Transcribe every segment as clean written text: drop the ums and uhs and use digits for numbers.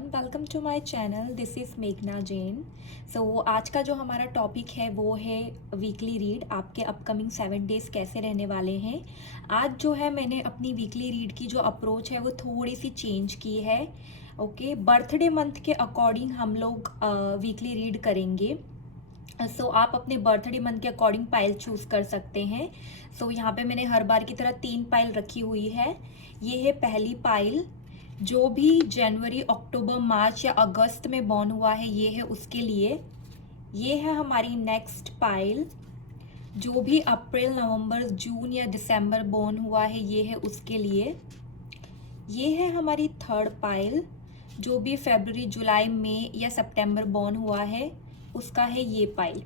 Everyone, welcome to my channel. This is मेघना जैन। सो आज का जो हमारा टॉपिक है वो है वीकली रीड। आपके अपकमिंग 7 डेज कैसे रहने वाले हैं। आज जो है मैंने अपनी वीकली रीड की जो अप्रोच है वो थोड़ी सी चेंज की है। ओके, बर्थडे मंथ के अकॉर्डिंग हम लोग वीकली रीड करेंगे। आप अपने बर्थडे मंथ के अकॉर्डिंग पाइल चूज कर सकते हैं। यहाँ पे मैंने हर बार की तरह 3 पाइल रखी हुई है। ये है पहली पाइल। जो भी जनवरी, अक्टूबर, मार्च या अगस्त में बॉर्न हुआ है ये है उसके लिए। ये है हमारी नेक्स्ट पाइल। जो भी अप्रैल, नवंबर, जून या दिसंबर बॉर्न हुआ है ये है उसके लिए। ये है हमारी थर्ड पाइल। जो भी फरवरी, जुलाई, मई या सितंबर बॉर्न हुआ है उसका है ये पाइल।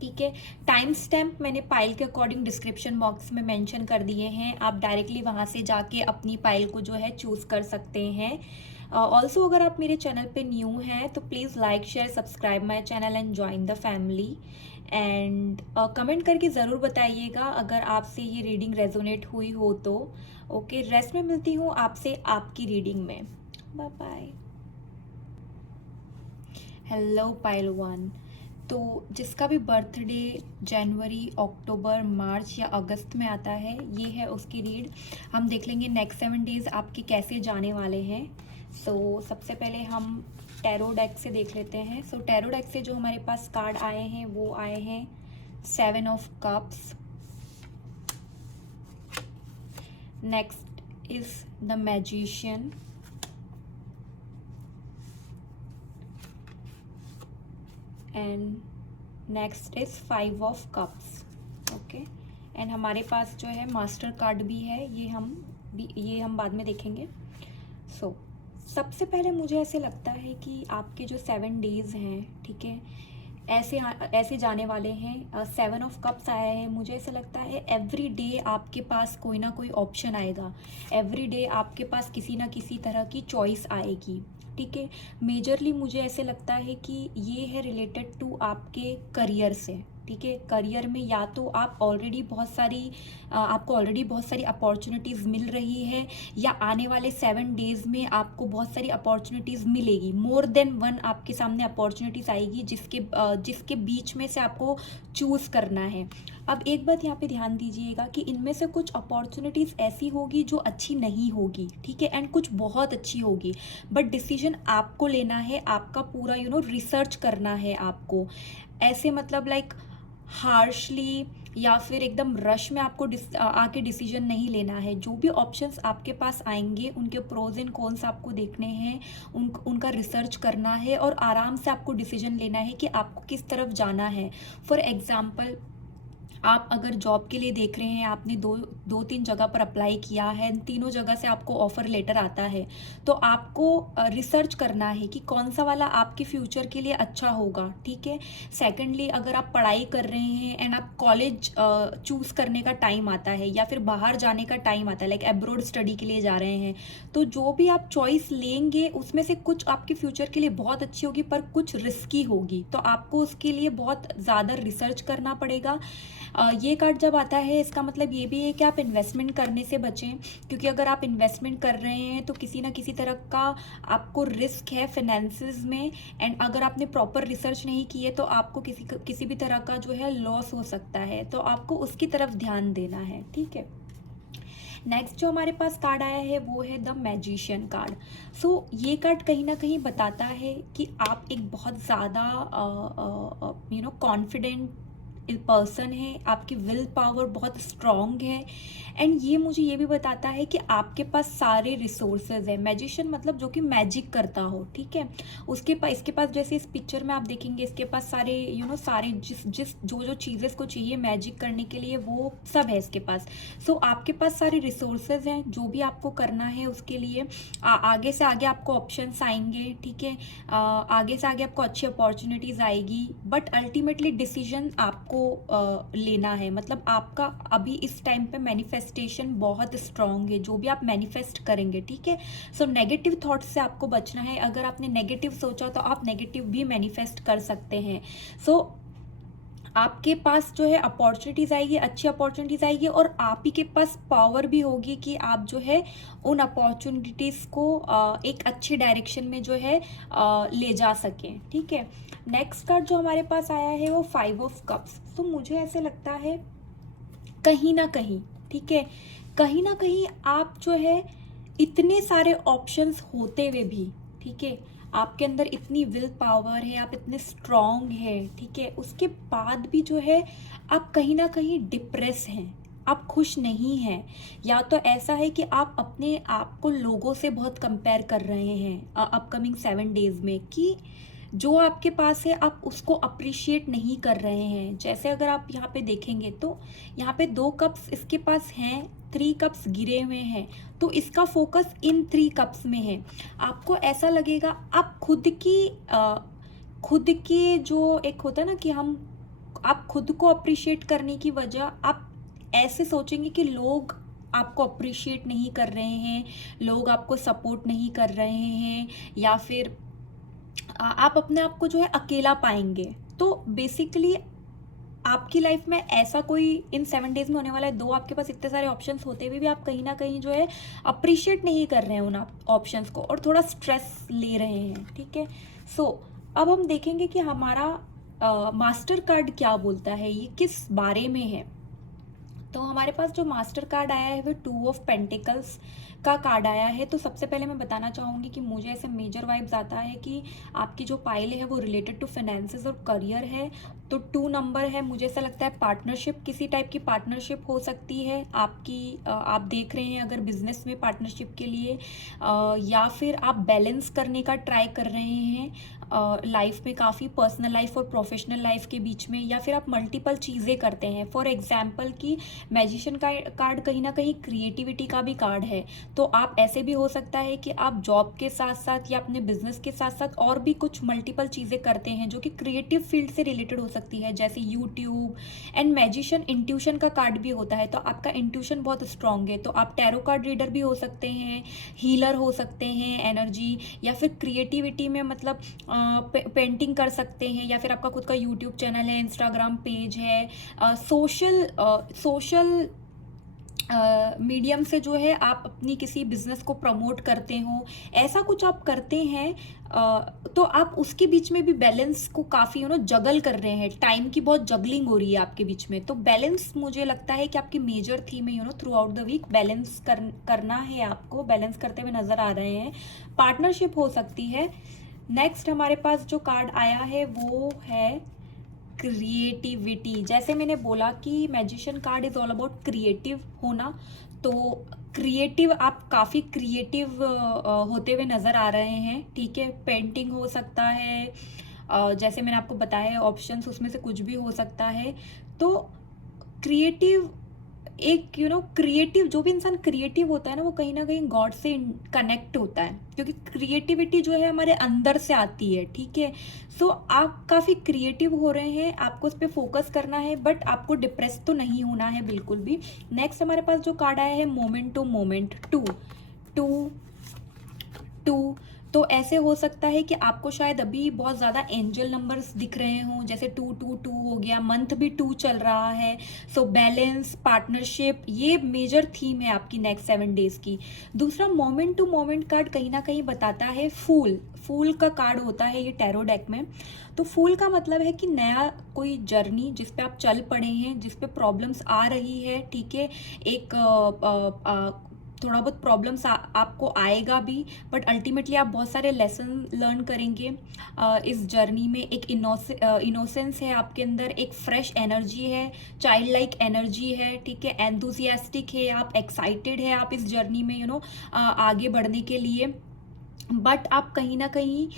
ठीक है, टाइम स्टैम्प मैंने पाइल के अकॉर्डिंग डिस्क्रिप्शन बॉक्स में मेंशन कर दिए हैं। आप डायरेक्टली वहां से जाके अपनी पाइल को जो है चूज कर सकते हैं। ऑल्सो अगर आप मेरे चैनल पे न्यू हैं तो please like, share, subscribe my channel and join the family. And comment करके ज़रूर बताइएगा अगर आपसे ये रीडिंग रेजोनेट हुई हो तो। ओके, रेस्ट में मिलती हूँ आपसे आपकी रीडिंग में। Bye bye. Hello pile 1। तो जिसका भी बर्थडे जनवरी, अक्टूबर, मार्च या अगस्त में आता है ये है उसकी रीड। हम देख लेंगे नेक्स्ट 7 डेज आपके कैसे जाने वाले हैं। सबसे पहले हम टैरो डेक से देख लेते हैं। टैरो डेक से जो हमारे पास कार्ड आए हैं वो आए हैं 7 of cups, next is the magician, and next is 5 of cups. Okay, and हमारे पास जो है मास्टर कार्ड भी है, ये हम बाद में देखेंगे। सबसे पहले मुझे ऐसे लगता है कि आपके जो 7 डेज हैं, ठीक है, ऐसे जाने वाले हैं। 7 ऑफ कप्स आया है। मुझे ऐसा लगता है एवरी डे आपके पास कोई ना कोई ऑप्शन आएगा। एवरी डे आपके पास किसी ना किसी तरह की चॉइस आएगी। ठीक है, मेजरली मुझे ऐसे लगता है कि ये है रिलेटेड टू आपके करियर से। ठीक है, करियर में या तो आप आपको ऑलरेडी बहुत सारी अपॉर्चुनिटीज़ मिल रही है, या आने वाले 7 डेज में आपको बहुत सारी अपॉर्चुनिटीज़ मिलेगी। मोर देन वन आपके सामने अपॉर्चुनिटीज़ आएगी जिसके बीच में से आपको चूज़ करना है। अब एक बात यहाँ पे ध्यान दीजिएगा कि इनमें से कुछ अपॉर्चुनिटीज़ ऐसी होगी जो अच्छी नहीं होगी, ठीक है, एंड कुछ बहुत अच्छी होगी। बट डिसीजन आपको लेना है, आपका पूरा रिसर्च करना है आपको। ऐसे मतलब लाइक हार्शली या फिर एकदम रश में आपको आके डिसीजन नहीं लेना है। जो भी ऑप्शंस आपके पास आएंगे उनके प्रोज एंड कॉन्स आपको देखने हैं, उनका रिसर्च करना है और आराम से आपको डिसीजन लेना है कि आपको किस तरफ जाना है। फॉर एग्जाम्पल, आप अगर जॉब के लिए देख रहे हैं, आपने दो तीन जगह पर अप्लाई किया है, तीनों जगह से आपको ऑफर लेटर आता है, तो आपको रिसर्च करना है कि कौन सा वाला आपके फ्यूचर के लिए अच्छा होगा। ठीक है, सेकेंडली, अगर आप पढ़ाई कर रहे हैं एंड आप कॉलेज चूज करने का टाइम आता है या फिर बाहर जाने का टाइम आता है, लाइक अब्रॉड स्टडी के लिए जा रहे हैं, तो जो भी आप चॉइस लेंगे उसमें से कुछ आपके फ्यूचर के लिए बहुत अच्छी होगी पर कुछ रिस्की होगी, तो आपको उसके लिए बहुत ज़्यादा रिसर्च करना पड़ेगा। ये कार्ड जब आता है इसका मतलब ये भी है कि आप इन्वेस्टमेंट करने से बचें, क्योंकि अगर आप इन्वेस्टमेंट कर रहे हैं तो किसी ना किसी तरह का आपको रिस्क है फाइनेंसेस में, एंड अगर आपने प्रॉपर रिसर्च नहीं की है तो आपको किसी भी तरह का जो है लॉस हो सकता है, तो आपको उसकी तरफ ध्यान देना है। ठीक है, नेक्स्ट जो हमारे पास कार्ड आया है वो है द मैजिशियन कार्ड। ये कार्ड कहीं ना कहीं बताता है कि आप एक बहुत ज़्यादा कॉन्फिडेंट पर्सन है, आपकी विल पावर बहुत स्ट्रॉन्ग है, एंड ये मुझे ये भी बताता है कि आपके पास सारे रिसोर्सेज है। मैजिशियन मतलब जो कि मैजिक करता हो। ठीक है, इसके पास जैसे इस पिक्चर में आप देखेंगे इसके पास सारे सारे जो चीज़ें इसको चाहिए मैजिक करने के लिए वो सब है इसके पास। आपके पास सारे रिसोर्सेज हैं, जो भी आपको करना है उसके लिए आगे से आगे आपको ऑप्शंस आएंगे। ठीक है, आगे से आगे आपको अच्छी अपॉर्चुनिटीज़ आएगी, बट अल्टीमेटली डिसीजन आपको लेना है। मतलब आपका अभी इस टाइम पे मैनिफेस्टेशन बहुत स्ट्रांग है, जो भी आप मैनिफेस्ट करेंगे। ठीक है, नेगेटिव थॉट्स से आपको बचना है। अगर आपने नेगेटिव सोचा तो आप नेगेटिव भी मैनिफेस्ट कर सकते हैं। आपके पास जो है अपॉर्चुनिटीज़ आएगी, अच्छी अपॉर्चुनिटीज़ आएगी, और आप ही के पास पावर भी होगी कि आप जो है उन अपॉर्चुनिटीज़ को एक अच्छी डायरेक्शन में जो है ले जा सकें, ठीक है। नेक्स्ट कार्ड जो हमारे पास आया है वो 5 ऑफ कप्स। तो मुझे ऐसे लगता है कहीं ना कहीं, ठीक है, कहीं ना कहीं आप जो है इतने सारे ऑप्शंस होते हुए भी, ठीक है, आपके अंदर इतनी विल पावर है, आप इतने स्ट्रॉन्ग हैं, ठीक है, उसके बाद भी जो है आप कहीं ना कहीं डिप्रेस हैं, आप खुश नहीं हैं। या तो ऐसा है कि आप अपने आप को लोगों से बहुत कंपेयर कर रहे हैं अपकमिंग 7 डेज में, कि जो आपके पास है आप उसको अप्रिशिएट नहीं कर रहे हैं। जैसे अगर आप यहाँ पे देखेंगे तो यहाँ पे 2 कप्स इसके पास हैं, 3 कप्स गिरे हुए हैं, तो इसका फोकस इन 3 कप्स में है। आपको ऐसा लगेगा आप खुद की जो एक होता है ना कि आप खुद को अप्रिशिएट करने की वजह आप ऐसे सोचेंगे कि लोग आपको अप्रिशिएट नहीं कर रहे हैं, लोग आपको सपोर्ट नहीं कर रहे हैं, या फिर आप अपने आप को जो है अकेला पाएंगे। तो बेसिकली आपकी लाइफ में ऐसा कोई इन 7 डेज में होने वाला है, 2 आपके पास इतने सारे ऑप्शंस होते हुए भी आप कहीं ना कहीं जो है अप्रिशिएट नहीं कर रहे हैं उन ऑप्शंस को, और थोड़ा स्ट्रेस ले रहे हैं, ठीक है। सो अब हम देखेंगे कि हमारा मास्टर कार्ड क्या बोलता है, ये किस बारे में है। तो हमारे पास जो मास्टर कार्ड आया है वो 2 ऑफ पेंटिकल्स का कार्ड आया है। तो सबसे पहले मैं बताना चाहूँगी कि मुझे ऐसे मेजर वाइब्स आता है कि आपकी जो पाइल है वो रिलेटेड टू फाइनेंसेस और करियर है। तो 2 नंबर है, मुझे ऐसा लगता है पार्टनरशिप, किसी टाइप की पार्टनरशिप हो सकती है आपकी, आप देख रहे हैं अगर बिजनेस में पार्टनरशिप के लिए, या फिर आप बैलेंस करने का ट्राई कर रहे हैं लाइफ में, काफ़ी पर्सनल लाइफ और प्रोफेशनल लाइफ के बीच में, या फिर आप मल्टीपल चीज़ें करते हैं। फॉर एग्जाम्पल कि मैजिशियन का कार्ड कहीं ना कहीं क्रिएटिविटी का भी कार्ड है। तो आप ऐसे भी हो सकता है कि आप जॉब के साथ साथ या अपने बिजनेस के साथ साथ और भी कुछ मल्टीपल चीज़ें करते हैं जो कि क्रिएटिव फील्ड से रिलेटेड हो सकती है, जैसे यूट्यूब। एंड मैजिशियन इंट्यूशन का कार्ड भी होता है, तो आपका इंट्यूशन बहुत स्ट्रांग है, तो आप टैरो कार्ड रीडर भी हो सकते हैं, हीलर हो सकते हैं एनर्जी, या फिर क्रिएटिविटी में मतलब पेंटिंग कर सकते हैं, या फिर आपका खुद का यूट्यूब चैनल है, इंस्टाग्राम पेज है, सोशल मीडियम से जो है आप अपनी किसी बिजनेस को प्रमोट करते हो, ऐसा कुछ आप करते हैं। तो आप उसके बीच में भी बैलेंस को काफ़ी जगल कर रहे हैं, टाइम की बहुत जगलिंग हो रही है आपके बीच में। तो बैलेंस मुझे लगता है कि आपकी मेजर थीम है throughout the week balance करना है, आपको बैलेंस करते हुए नजर आ रहे हैं। पार्टनरशिप हो सकती है। नेक्स्ट हमारे पास जो कार्ड आया है वो है क्रिएटिविटी। जैसे मैंने बोला कि magician card is all about creative होना, तो क्रिएटिव, आप काफ़ी क्रिएटिव होते हुए नज़र आ रहे हैं, ठीक है। पेंटिंग हो सकता है, जैसे मैंने आपको बताया है ऑप्शंस, उसमें से कुछ भी हो सकता है। तो क्रिएटिव एक क्रिएटिव, जो भी इंसान क्रिएटिव होता है ना वो कहीं ना कहीं गॉड से कनेक्ट होता है, क्योंकि क्रिएटिविटी जो है हमारे अंदर से आती है, ठीक है। सो आप काफ़ी क्रिएटिव हो रहे हैं, आपको उस पर फोकस करना है, बट आपको डिप्रेस तो नहीं होना है बिल्कुल भी। नेक्स्ट हमारे पास जो कार्ड आया है मोमेंट टू मोमेंट 2 तो ऐसे हो सकता है कि आपको शायद अभी बहुत ज़्यादा एंजल नंबर्स दिख रहे हों, जैसे 222 हो गया, मंथ भी 2 चल रहा है। सो बैलेंस, पार्टनरशिप, ये मेजर थीम है आपकी नेक्स्ट 7 डेज की। दूसरा मोमेंट टू मोमेंट कार्ड कहीं ना कहीं बताता है फूल का कार्ड होता है ये टैरो डेक में। तो फूल का मतलब है कि नया कोई जर्नी जिस पे आप चल पड़े हैं, जिस पे प्रॉब्लम्स आ रही है, ठीक है, एक थोड़ा बहुत प्रॉब्लम्स आपको आएगा भी, बट अल्टीमेटली आप बहुत सारे लेसन लर्न करेंगे इस जर्नी में। एक इनोसेंस है आपके अंदर, एक फ्रेश एनर्जी है, चाइल्ड लाइक एनर्जी है, ठीक है, एंथुसियास्टिक है, आप एक्साइटेड है आप इस जर्नी में आगे बढ़ने के लिए। बट आप कहीं ना कहीं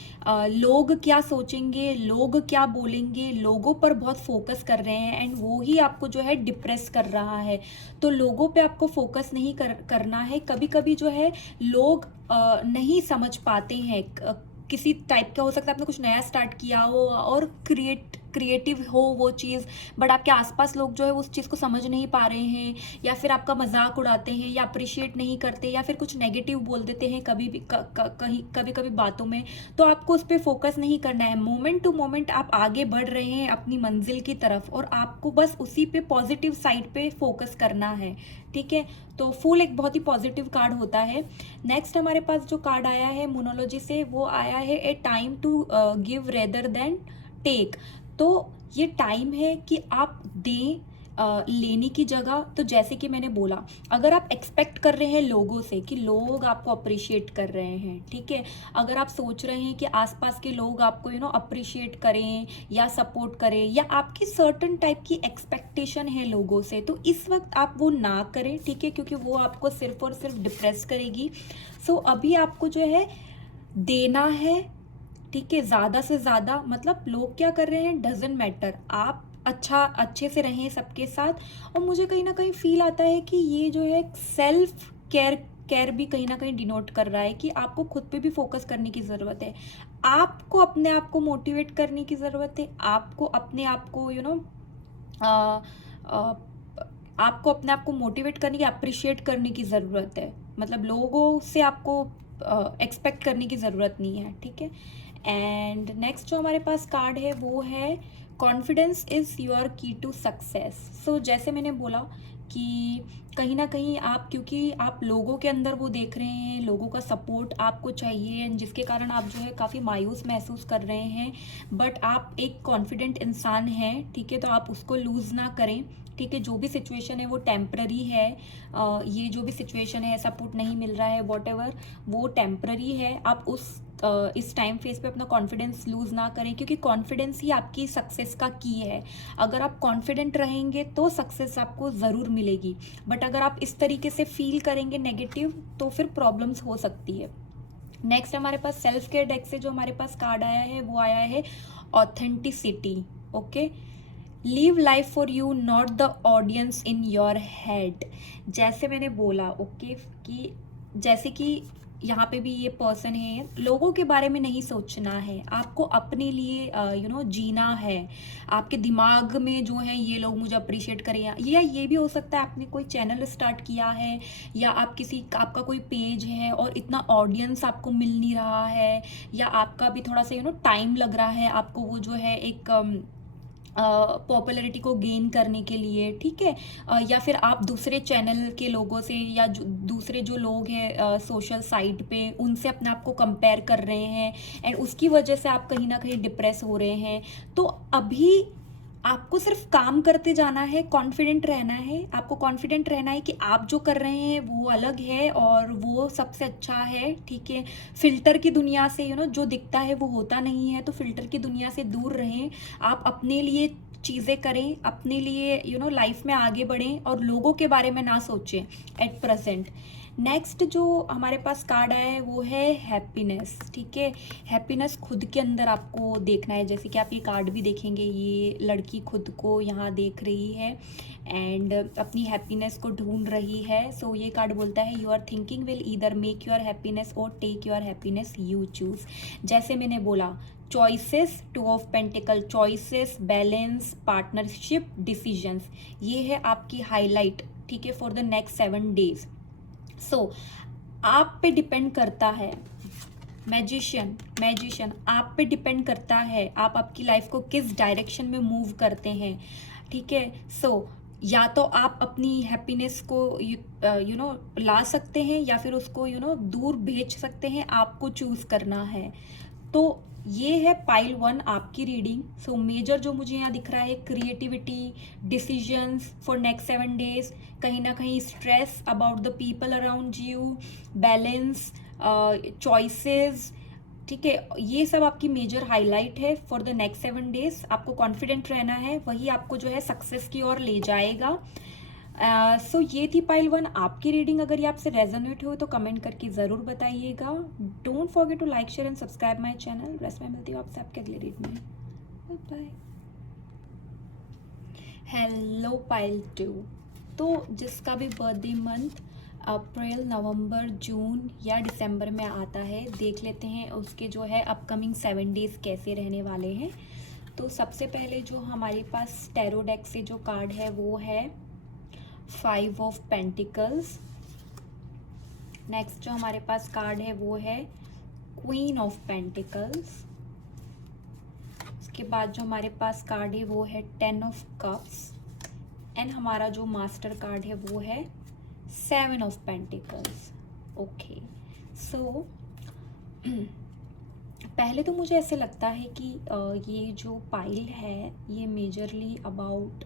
लोग क्या सोचेंगे, लोग क्या बोलेंगे, लोगों पर बहुत फोकस कर रहे हैं, एंड वो ही आपको जो है डिप्रेस कर रहा है। तो लोगों पे आपको फोकस नहीं करना है। कभी कभी जो है लोग नहीं समझ पाते हैं, किसी टाइप का हो सकता है आपने कुछ नया स्टार्ट किया हो और क्रिएटिव हो वो चीज़, बट आपके आसपास लोग जो है उस चीज़ को समझ नहीं पा रहे हैं, या फिर आपका मजाक उड़ाते हैं, या अप्रिशिएट नहीं करते, या फिर कुछ नेगेटिव बोल देते हैं कभी भी कहीं कभी कभी बातों में, तो आपको उस पर फोकस नहीं करना है। मोमेंट टू मोमेंट आप आगे बढ़ रहे हैं अपनी मंजिल की तरफ, और आपको बस उसी पे पॉजिटिव साइड पे फोकस करना है, ठीक है। तो फूल एक बहुत ही पॉजिटिव कार्ड होता है। नेक्स्ट हमारे पास जो कार्ड आया है मोनोलॉजी से, वो आया है a time to give rather than take. तो ये टाइम है कि आप दें लेने की जगह। तो जैसे कि मैंने बोला, अगर आप एक्सपेक्ट कर रहे हैं लोगों से कि लोग आपको अप्रिशिएट कर रहे हैं, ठीक है, अगर आप सोच रहे हैं कि आसपास के लोग आपको अप्रिशिएट करें या सपोर्ट करें, या आपकी सर्टन टाइप की एक्सपेक्टेशन है लोगों से, तो इस वक्त आप वो ना करें, ठीक है, क्योंकि वो आपको सिर्फ और सिर्फ डिप्रेस करेगी। सो अभी आपको जो है देना है, ठीक है, ज़्यादा से ज़्यादा। मतलब लोग क्या कर रहे हैं डजेंट मैटर, आप अच्छे से रहें सबके साथ। और मुझे कहीं ना कहीं फील आता है कि ये जो है सेल्फ केयर भी कहीं ना कहीं डिनोट कर रहा है कि आपको खुद पे भी फोकस करने की ज़रूरत है, आपको अपने आप को मोटिवेट करने की ज़रूरत है, आपको अपने आप को आपको अपने आप को मोटिवेट करने की, अप्रिशिएट करने की ज़रूरत है। मतलब लोगों से आपको एक्सपेक्ट करने की ज़रूरत नहीं है, ठीक है। एंड नेक्स्ट जो हमारे पास कार्ड है वो है confidence is your key to success. सो जैसे मैंने बोला कि कहीं ना कहीं आप, क्योंकि आप लोगों के अंदर वो देख रहे हैं, लोगों का सपोर्ट आपको चाहिए, जिसके कारण आप जो है काफ़ी मायूस महसूस कर रहे हैं, बट आप एक कॉन्फिडेंट इंसान हैं, ठीक है, तो आप उसको लूज़ ना करें, ठीक है। जो भी सिचुएशन है वो टेम्प्ररी है, ये जो भी सिचुएशन है, सपोर्ट नहीं मिल रहा है, वॉट वो टेम्प्ररी है। आप इस टाइम फेज पे अपना कॉन्फिडेंस लूज ना करें, क्योंकि कॉन्फिडेंस ही आपकी सक्सेस का की है। अगर आप कॉन्फिडेंट रहेंगे तो सक्सेस आपको ज़रूर मिलेगी, बट अगर आप इस तरीके से फील करेंगे नेगेटिव, तो फिर प्रॉब्लम्स हो सकती है। नेक्स्ट हमारे पास सेल्फ केयर डेक से जो हमारे पास कार्ड आया है वो आया है authenticity. Okay, live life for you not the audience in your head. जैसे मैंने बोला, ओके, कि जैसे कि यहाँ पे भी ये पर्सन है, लोगों के बारे में नहीं सोचना है, आपको अपने लिए जीना है। आपके दिमाग में जो है ये लोग मुझे अप्रिशिएट करें, या ये भी हो सकता है आपने कोई चैनल स्टार्ट किया है, या आपका कोई पेज है और इतना ऑडियंस आपको मिल नहीं रहा है, या आपका भी थोड़ा सा टाइम लग रहा है आपको वो जो है एक पॉपुलैरिटी को गेन करने के लिए, ठीक है, या फिर आप दूसरे चैनल के लोगों से, या दूसरे जो लोग हैं सोशल साइट पे, उनसे अपने आप को कंपेयर कर रहे हैं, एंड उसकी वजह से आप कहीं ना कहीं डिप्रेस हो रहे हैं। तो अभी आपको सिर्फ काम करते जाना है, कॉन्फिडेंट रहना है। आपको कॉन्फिडेंट रहना है कि आप जो कर रहे हैं वो अलग है और वो सबसे अच्छा है, ठीक है। फिल्टर की दुनिया से जो दिखता है वो होता नहीं है, तो फिल्टर की दुनिया से दूर रहें। आप अपने लिए चीज़ें करें, अपने लिए लाइफ में आगे बढ़ें, और लोगों के बारे में ना सोचें एट प्रेजेंट। नेक्स्ट जो हमारे पास कार्ड आया है वो है हैप्पीनेस, ठीक है। हैप्पीनेस खुद के अंदर आपको देखना है। जैसे कि आप ये कार्ड भी देखेंगे, ये लड़की खुद को यहाँ देख रही है एंड अपनी हैप्पीनेस को ढूंढ रही है। सो ये कार्ड बोलता है you are thinking will either make your happiness or take your happiness, you choose. जैसे मैंने बोला, choices, two of pentacle, choices, balance, partnership, decisions, ये है आपकी हाईलाइट, ठीक है, for the next 7 days। So आप पे डिपेंड करता है, मैजिशियन आप पे डिपेंड करता है आप आपकी लाइफ को किस डायरेक्शन में मूव करते हैं, ठीक है। सो या तो आप अपनी हैप्पीनेस को ला सकते हैं, या फिर उसको दूर भेज सकते हैं, आपको चूज करना है। तो ये है पाइल 1 आपकी रीडिंग। सो मेजर जो मुझे यहाँ दिख रहा है, creativity, decisions for next 7 days, कहीं ना कहीं stress about the people around you, balance, choices, ठीक है, ये सब आपकी मेजर हाईलाइट है फॉर द नेक्स्ट 7 days। आपको कॉन्फिडेंट रहना है, वही आपको जो है सक्सेस की ओर ले जाएगा। सो ये थी पाइल 1 आपकी रीडिंग। अगर ये आपसे रेजोनेट हो तो कमेंट करके ज़रूर बताइएगा। Don't forget to like, share and subscribe my channel. Rest में मिलती हूँ आपसे आपके अगले रीड में। बाय। हेलो पाइल 2, तो जिसका भी बर्थडे मंथ अप्रैल, नवंबर, जून या दिसंबर में आता है, देख लेते हैं उसके जो है अपकमिंग 7 days कैसे रहने वाले हैं। तो सबसे पहले जो हमारे पास टैरो डेक से जो कार्ड है वो है 5 ऑफ पेंटिकल्स। नेक्स्ट जो हमारे पास कार्ड है वो है क्वीन ऑफ पेंटिकल्स। उसके बाद जो हमारे पास कार्ड है वो है 10 ऑफ कप्स। एंड हमारा जो मास्टर कार्ड है वो है 7 ऑफ पेंटिकल्स। ओके, सो पहले तो मुझे ऐसे लगता है कि ये जो पाइल है ये मेजरली अबाउट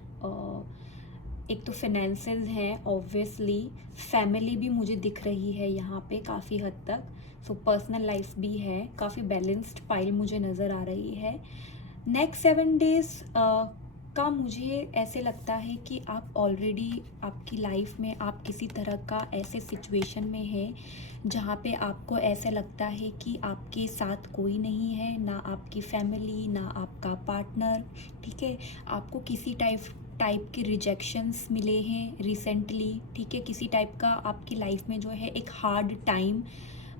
एक तो फाइनेंसेस हैं, ऑब्वियसली फैमिली भी मुझे दिख रही है यहाँ पे काफ़ी हद तक, सो पर्सनल लाइफ भी है, काफ़ी बैलेंस्ड पाइल मुझे नज़र आ रही है। नेक्स्ट 7 डेज का मुझे ऐसे लगता है कि आप ऑलरेडी आपकी लाइफ में आप किसी तरह का ऐसे सिचुएशन में है जहाँ पे आपको ऐसे लगता है कि आपके साथ कोई नहीं है, ना आपकी फैमिली ना आपका पार्टनर, ठीक है। आपको किसी टाइप के रिजेक्शंस मिले हैं रिसेंटली, ठीक है। किसी टाइप का आपकी लाइफ में जो है एक हार्ड टाइम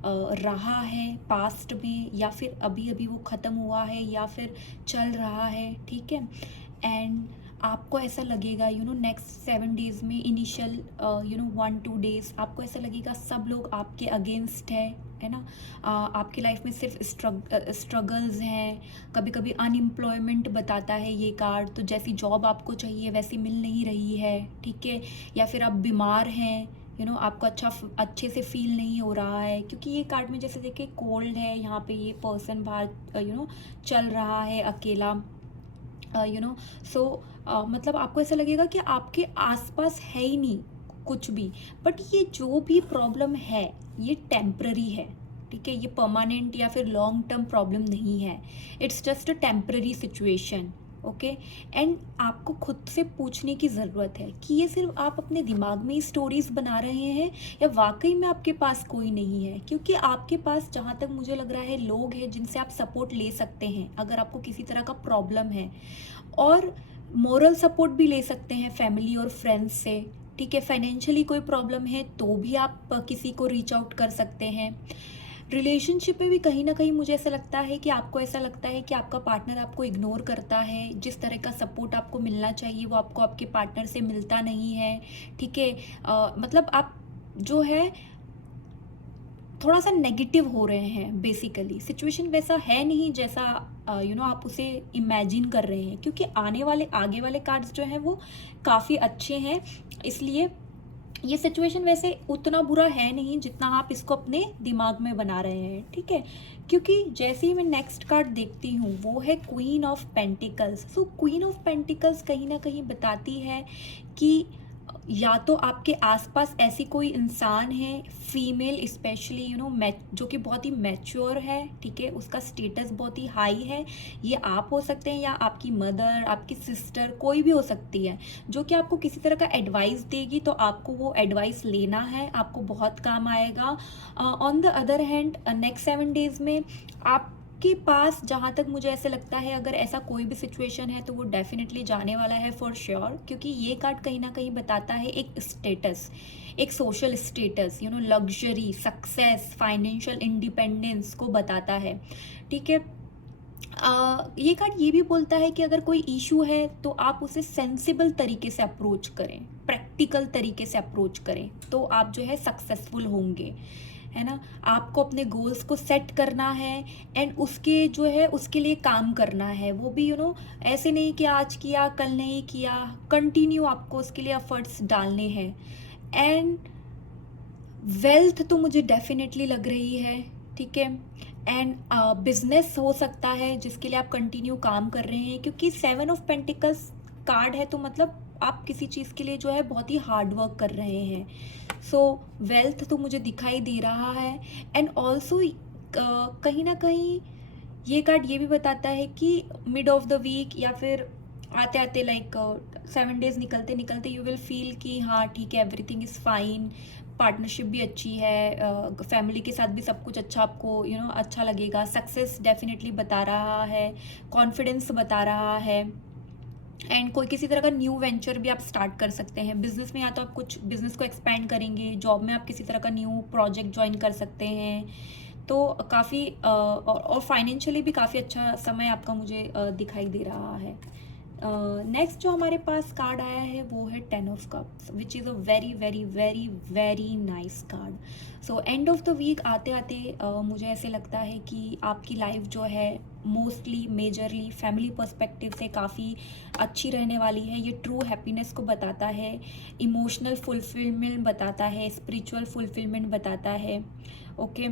रहा है पास्ट में, या फिर अभी अभी वो ख़त्म हुआ है या फिर चल रहा है, ठीक है। एंड आपको ऐसा लगेगा नेक्स्ट 7 डेज़ में इनिशियल 1-2 डेज़ आपको ऐसा लगेगा सब लोग आपके अगेंस्ट है ना। आपकी लाइफ में सिर्फ स्ट्रगल्स हैं, कभी कभी अनएम्प्लॉयमेंट बताता है ये कार्ड, तो जैसी जॉब आपको चाहिए वैसी मिल नहीं रही है, ठीक है। या फिर आप बीमार हैं, आपको अच्छे से फील नहीं हो रहा है, क्योंकि ये कार्ड में जैसे देखिए कोल्ड है, यहाँ पे ये पर्सन बाहर चल रहा है अकेला, सो मतलब आपको ऐसा लगेगा कि आपके आसपास है ही नहीं कुछ भी। बट ये जो भी प्रॉब्लम है ये टेम्प्ररी है, ठीक है। ये परमानेंट या फिर लॉन्ग टर्म प्रॉब्लम नहीं है, it's just a temporary situation, okay. And आपको खुद से पूछने की ज़रूरत है कि ये सिर्फ आप अपने दिमाग में ही स्टोरीज बना रहे हैं या वाकई में आपके पास कोई नहीं है, क्योंकि आपके पास जहाँ तक मुझे लग रहा है लोग हैं जिनसे आप सपोर्ट ले सकते हैं अगर आपको किसी तरह का प्रॉब्लम है, और मोरल सपोर्ट भी ले सकते हैं फैमिली और फ्रेंड्स से, ठीक है। फाइनेंशियली कोई प्रॉब्लम है तो भी आप किसी को रीच आउट कर सकते हैं। रिलेशनशिप में भी कहीं ना कहीं मुझे ऐसा लगता है कि आपको ऐसा लगता है कि आपका पार्टनर आपको इग्नोर करता है, जिस तरह का सपोर्ट आपको मिलना चाहिए वो आपको आपके पार्टनर से मिलता नहीं है, ठीक है। मतलब आप जो है थोड़ा सा नेगेटिव हो रहे हैं, बेसिकली सिचुएशन वैसा है नहीं जैसा आप उसे इमेजिन कर रहे हैं, क्योंकि आगे वाले कार्ड्स जो हैं वो काफ़ी अच्छे हैं, इसलिए ये सिचुएशन वैसे उतना बुरा है नहीं जितना आप इसको अपने दिमाग में बना रहे हैं, ठीक है। क्योंकि जैसे ही मैं नेक्स्ट कार्ड देखती हूँ वो है queen of pentacles. So queen of pentacles कहीं ना कहीं बताती है कि या तो आपके आसपास ऐसी कोई इंसान है, फीमेल स्पेशली जो कि बहुत ही मैच्योर है, ठीक है, उसका स्टेटस बहुत ही हाई है, ये आप हो सकते हैं या आपकी मदर, आपकी सिस्टर, कोई भी हो सकती है, जो कि आपको किसी तरह का एडवाइस देगी, तो आपको वो एडवाइस लेना है, आपको बहुत काम आएगा। On the other hand next 7 days में आपके पास जहाँ तक मुझे ऐसे लगता है अगर ऐसा कोई भी सिचुएशन है तो वो डेफिनेटली जाने वाला है फॉर श्योर, क्योंकि ये कार्ड कहीं ना कहीं बताता है एक स्टेटस, एक social status, luxury, success, financial independence को बताता है, ठीक है। ये कार्ड ये भी बोलता है कि अगर कोई इशू है तो आप उसे सेंसिबल तरीके से अप्रोच करें, प्रैक्टिकल तरीके से अप्रोच करें, तो आप जो है सक्सेसफुल होंगे, है ना। आपको अपने गोल्स को सेट करना है एंड उसके जो है उसके लिए काम करना है, वो भी ऐसे नहीं कि आज किया कल नहीं किया, कंटिन्यू आपको उसके लिए एफर्ट्स डालने हैं। एंड वेल्थ तो मुझे डेफिनेटली लग रही है, ठीक है। एंड बिजनेस हो सकता है जिसके लिए आप कंटिन्यू काम कर रहे हैं, क्योंकि 7 ऑफ पेंटिकल्स कार्ड है तो मतलब आप किसी चीज़ के लिए जो है बहुत ही हार्ड वर्क कर रहे हैं। सो वेल्थ तो मुझे दिखाई दे रहा है। एंड ऑल्सो कहीं ना कहीं ये कार्ड ये भी बताता है कि मिड ऑफ द वीक या फिर आते आते लाइक 7 डेज निकलते निकलते यू विल फील कि हाँ ठीक है, एवरीथिंग इज़ फाइन, पार्टनरशिप भी अच्छी है, फैमिली के साथ भी सब कुछ अच्छा, आपको अच्छा लगेगा, सक्सेस डेफिनेटली बता रहा है, कॉन्फिडेंस बता रहा है। एंड कोई किसी तरह का न्यू वेंचर भी आप स्टार्ट कर सकते हैं बिजनेस में, या तो आप कुछ बिजनेस को एक्सपैंड करेंगे, जॉब में आप किसी तरह का न्यू प्रोजेक्ट ज्वाइन कर सकते हैं, तो काफ़ी और फाइनेंशियली भी काफ़ी अच्छा समय आपका मुझे दिखाई दे रहा है। नेक्स्ट जो हमारे पास कार्ड आया है वो है 10 of cups, which is a very very very very nice card. So end of the week आते आते मुझे ऐसे लगता है कि आपकी लाइफ जो है मोस्टली मेजरली फैमिली पर्सपेक्टिव से काफ़ी अच्छी रहने वाली है। ये ट्रू हैप्पीनेस को बताता है, इमोशनल फुलफिलमेंट बताता है, स्पिरिचुअल फुलफिलमेंट बताता है। ओके,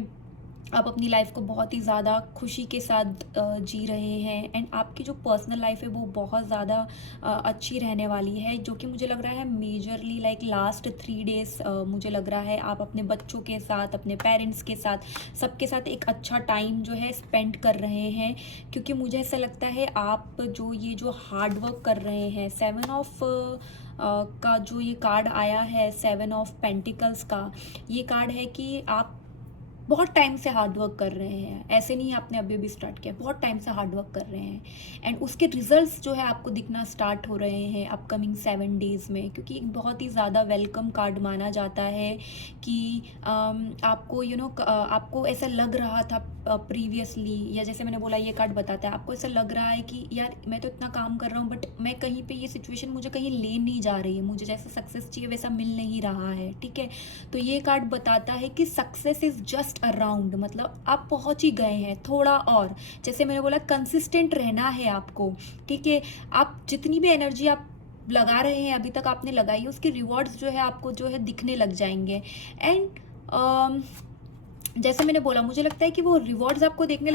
आप अपनी लाइफ को बहुत ही ज़्यादा खुशी के साथ जी रहे हैं, एंड आपकी जो पर्सनल लाइफ है वो बहुत ज़्यादा अच्छी रहने वाली है, जो कि मुझे लग रहा है मेजरली लाइक लास्ट 3 डेज मुझे लग रहा है आप अपने बच्चों के साथ, अपने पेरेंट्स के साथ, सबके साथ एक अच्छा टाइम जो है स्पेंड कर रहे हैं। क्योंकि मुझे ऐसा लगता है आप जो हार्ड वर्क कर रहे हैं, 7 ऑफ का जो ये कार्ड आया है, 7 ऑफ पेंटिकल्स का ये कार्ड है कि आप बहुत टाइम से हार्ड वर्क कर रहे हैं। ऐसे नहीं आपने अभी अभी स्टार्ट किया, बहुत टाइम से हार्ड वर्क कर रहे हैं, एंड उसके रिजल्ट्स जो है आपको दिखना स्टार्ट हो रहे हैं अपकमिंग 7 डेज़ में। क्योंकि एक बहुत ही ज़्यादा वेलकम कार्ड माना जाता है कि आपको आपको ऐसा लग रहा था प्रीवियसली, या जैसे मैंने बोला ये कार्ड बताता है आपको ऐसा लग रहा है कि यार मैं तो इतना काम कर रहा हूँ बट मैं कहीं पे ये सिचुएशन मुझे कहीं ले नहीं जा रही है, मुझे जैसा सक्सेस चाहिए वैसा मिल नहीं रहा है। ठीक है, तो ये कार्ड बताता है कि सक्सेस इज़ जस्ट अराउंड, मतलब आप पहुंच ही गए हैं, थोड़ा और जैसे मैंने बोला कंसिस्टेंट रहना है आपको। ठीक है, आप जितनी भी एनर्जी आप लगा रहे हैं अभी तक आपने लगाई है, उसके रिवॉर्ड्स जो है आपको जो है दिखने लग जाएंगे। एंड जैसे मैंने बोला मुझे लगता है कि वो रिवॉर्ड्स आपको दिखने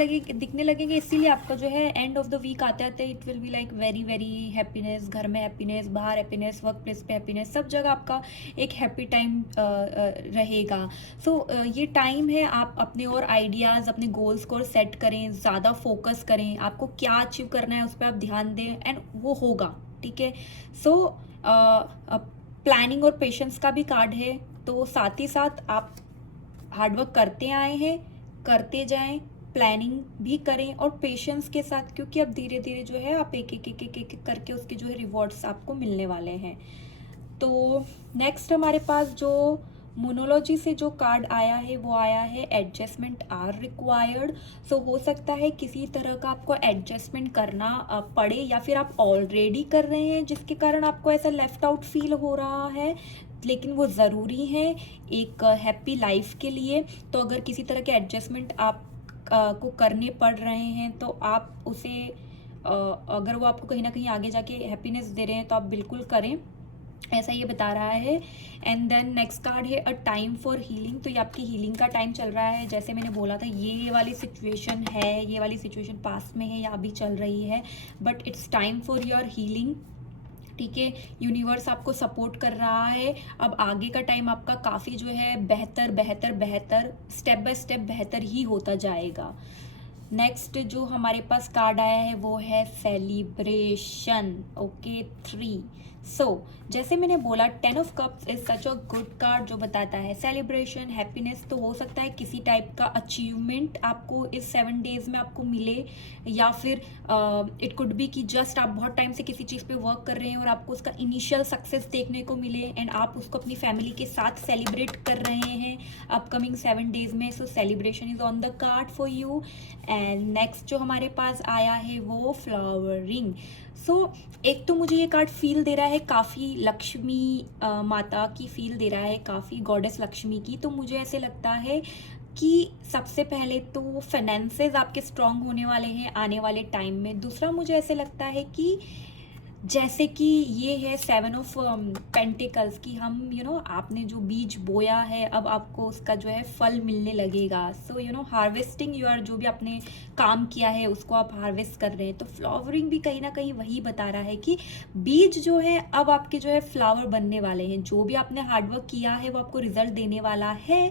लगेंगे, इसीलिए आपका जो है एंड ऑफ द वीक आते आते it will be like very very happiness, घर में हैप्पीनेस, बाहर हैप्पीनेस, वर्क प्लेस पे हैप्पीनेस, सब जगह आपका एक हैप्पी टाइम रहेगा। सो ये टाइम है आप अपने और आइडियाज़, अपने गोल्स को सेट करें, ज़्यादा फोकस करें, आपको क्या अचीव करना है उस पर आप ध्यान दें, एंड वो होगा। ठीक है, सो प्लानिंग और पेशेंस का भी कार्ड है, तो साथ ही साथ आप हार्डवर्क करते आए हैं, करते जाएं, प्लानिंग भी करें और पेशेंस के साथ, क्योंकि अब धीरे धीरे जो है आप एक करके उसके जो है रिवॉर्ड्स आपको मिलने वाले हैं। तो नेक्स्ट हमारे पास जो मोनोलॉजी से जो कार्ड आया है वो आया है एडजस्टमेंट आर रिक्वायर्ड। सो हो सकता है किसी तरह का आपको एडजस्टमेंट करना पड़े, या फिर आप ऑलरेडी कर रहे हैं जिसके कारण आपको ऐसा लेफ्ट आउट फील हो रहा है, लेकिन वो ज़रूरी है एक हैप्पी लाइफ के लिए। तो अगर किसी तरह के एडजस्टमेंट आप को करने पड़ रहे हैं तो आप उसे अगर वो आपको कहीं ना कहीं आगे जाके हैप्पीनेस दे रहे हैं तो आप बिल्कुल करें, ऐसा ये बता रहा है। एंड देन नेक्स्ट कार्ड है अ टाइम फॉर हीलिंग। तो ये आपकी हीलिंग का टाइम चल रहा है, जैसे मैंने बोला था ये वाली सिचुएशन है, ये वाली सिचुएशन पास्ट में है या अभी चल रही है, but it's time for your healing. ठीक है, यूनिवर्स आपको सपोर्ट कर रहा है, अब आगे का टाइम आपका काफ़ी जो है बेहतर बेहतर बेहतर स्टेप बाय स्टेप बेहतर ही होता जाएगा। नेक्स्ट जो हमारे पास कार्ड आया है वो है सेलिब्रेशन। ओके 3। सो जैसे मैंने बोला 10 of cups is such a good card जो बताता है सेलिब्रेशन, हैप्पीनेस। तो हो सकता है किसी टाइप का अचीवमेंट आपको इस 7 डेज में आपको मिले, या फिर इट कुड बी कि जस्ट आप बहुत टाइम से किसी चीज़ पे वर्क कर रहे हैं और आपको उसका इनिशियल सक्सेस देखने को मिले, एंड आप उसको अपनी फैमिली के साथ सेलिब्रेट कर रहे हैं अपकमिंग 7 डेज में। So celebration is on the card for you. And next जो हमारे पास आया है वो फ्लावरिंग। सो एक तो मुझे ये कार्ड फील दे रहा है काफ़ी लक्ष्मी माता की फील दे रहा है, काफ़ी गॉडेस लक्ष्मी की। तो मुझे ऐसे लगता है कि सबसे पहले तो फाइनेंसेस आपके स्ट्रांग होने वाले हैं आने वाले टाइम में। दूसरा मुझे ऐसे लगता है कि जैसे कि ये है 7 ऑफ पेंटिकल्स की हम आपने जो बीज बोया है अब आपको उसका जो है फल मिलने लगेगा। सो हार्वेस्टिंग जो भी आपने काम किया है उसको आप हार्वेस्ट कर रहे हैं। तो फ्लावरिंग भी कहीं ना कहीं वही बता रहा है कि बीज जो है अब आपके जो है फ्लावर बनने वाले हैं, जो भी आपने हार्डवर्क किया है वो आपको रिजल्ट देने वाला है।